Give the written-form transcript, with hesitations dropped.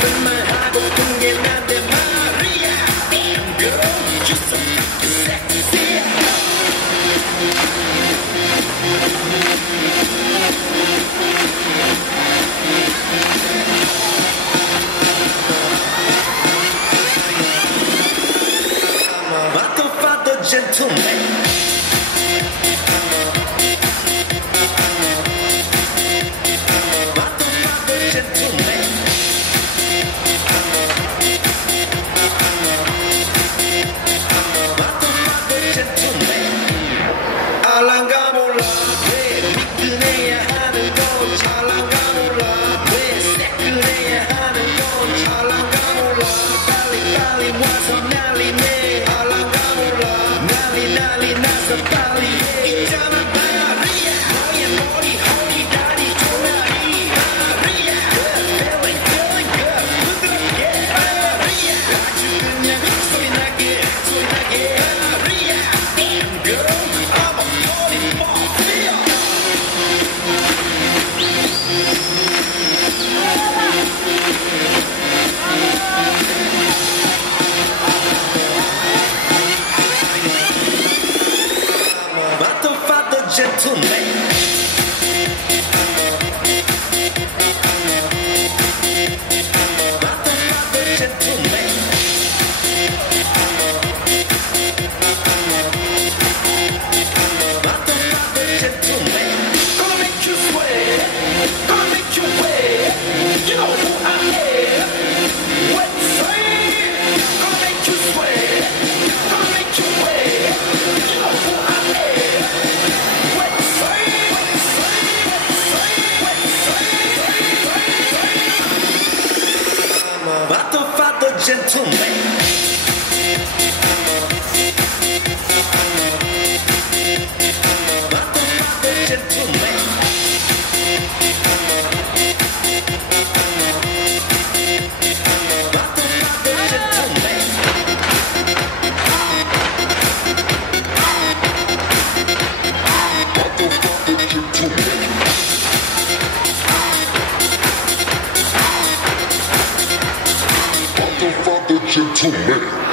나쁜 말 하고픈 게 난데 말이야. Damn girl, you're so fucking sexy. What the father gentleman. 알랑가 몰라 왜 미끈해야 하는 건 찰랑가 몰라 왜 새끈해야 하는 건 찰랑가 몰라 빨리 와서 난리내 알랑가 몰라 난리 나서 빨리 해 있잖아 마리아 너의 머리 허리 다리 종아리 마리아 Feeling good 부드럽게 마리아 아주 그냥 소리나게 마리아 Damn girl What the father gentleman. What the father gentleman. What the father gentleman. Gonna make you sweat, gonna make you wet. You know who I am. What say? Gonna make you sweat, gonna make you wet. You know who I am. What say? What the father gentleman. What the father gentleman. What the father gentleman. What the father gentleman. What the father gentleman.